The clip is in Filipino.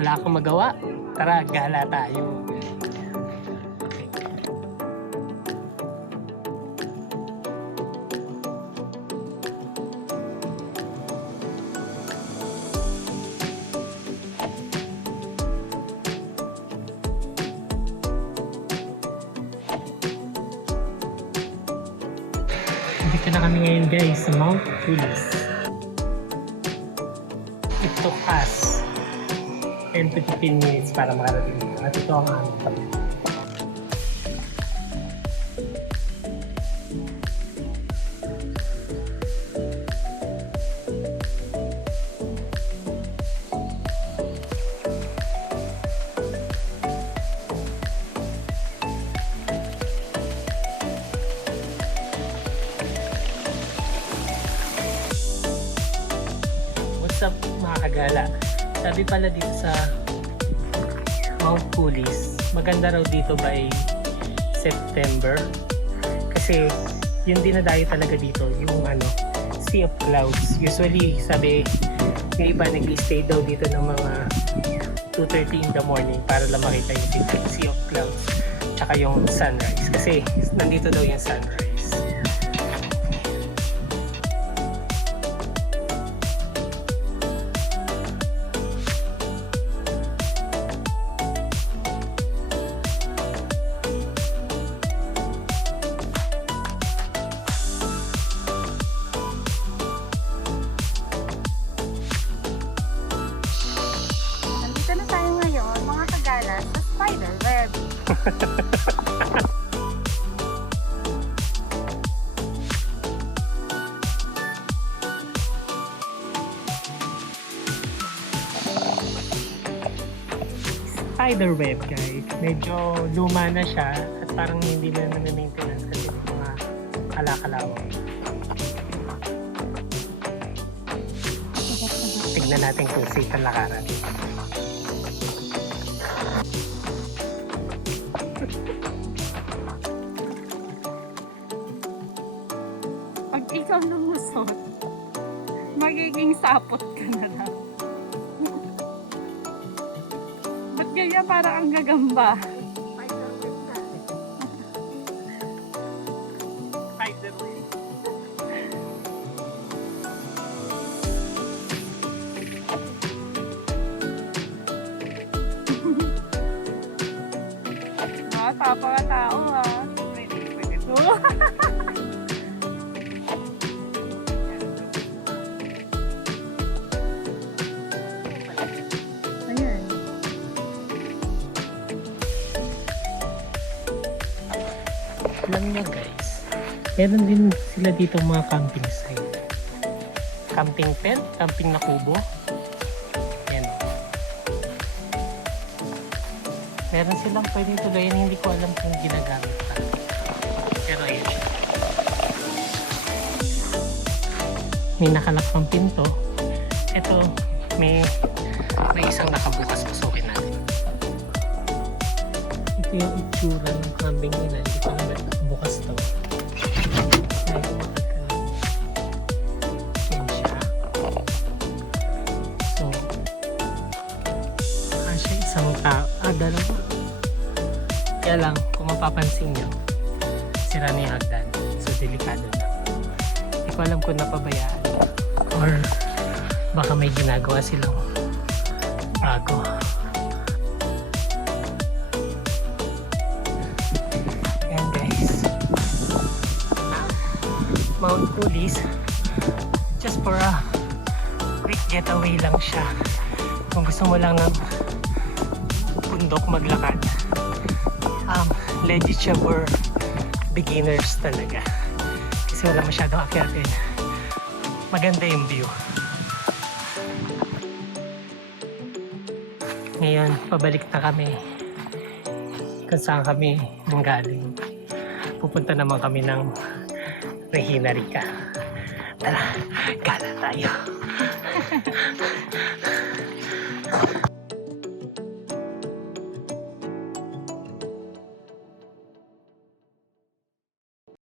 Wala akong magawa. Tara, gala tayo. Dito na kami ngayon guys sa Mount Pulis. It took us 10 to 15 minutes para makarating dito. At ito ang aming kami. What's up mga kagala? Sabi pala dito sa Mount Pulis, maganda raw dito by September. Kasi yung dinadayo talaga dito, yung Sea of Clouds. Usually, sabi, yung iba nag-stay daw dito ng mga 2:30 in the morning para lang makita yung Sea of Clouds. Tsaka yung sunrise. Kasi nandito daw yung sunrise. Sa spider web. Spider web guys. Medyo luma na siya at parang hindi na maintenance kasi may mga kalakalawang. Tignan natin kung safe ang lakaran. Pag ikaw lumusot, magiging sapot ka na lang. Ba't ganyan parang ang gagamba? Spider web. Tapa ka tao ha. Pwede to. Ayan. Alam nyo guys, meron din sila dito mga camping site. Camping tent, camping na kubo. Ayan. Meron silang pwedeng tulayan, hindi ko alam kung ginagamit pa. Pero ayan siya. May nakalak pang pinto. Ito, may isang nakabukas. Pasukin natin. Ito yung itsura ng camping nila. Hindi ko alam ba't nakabukas to. Ay, umakit ka lang. Ayan siya. So, siya isang tao. Dalawa. Kaya lang, kung mapapansin nyo, sira na yung hagdan. So, delikado na. Hindi ko alam kung napabayaan or baka may ginagawa silang bago. Ayan guys. Mount Pulis. Just for a quick getaway lang siya. Kung gusto mo lang ng bundok maglakad, legit siya for beginners talaga kasi wala masyadong akyatin. Maganda yung view. Ngayon pabalik na kami kung saan kami nanggaling. Pupunta naman kami ng Regina Rica. Tara, gala tayo.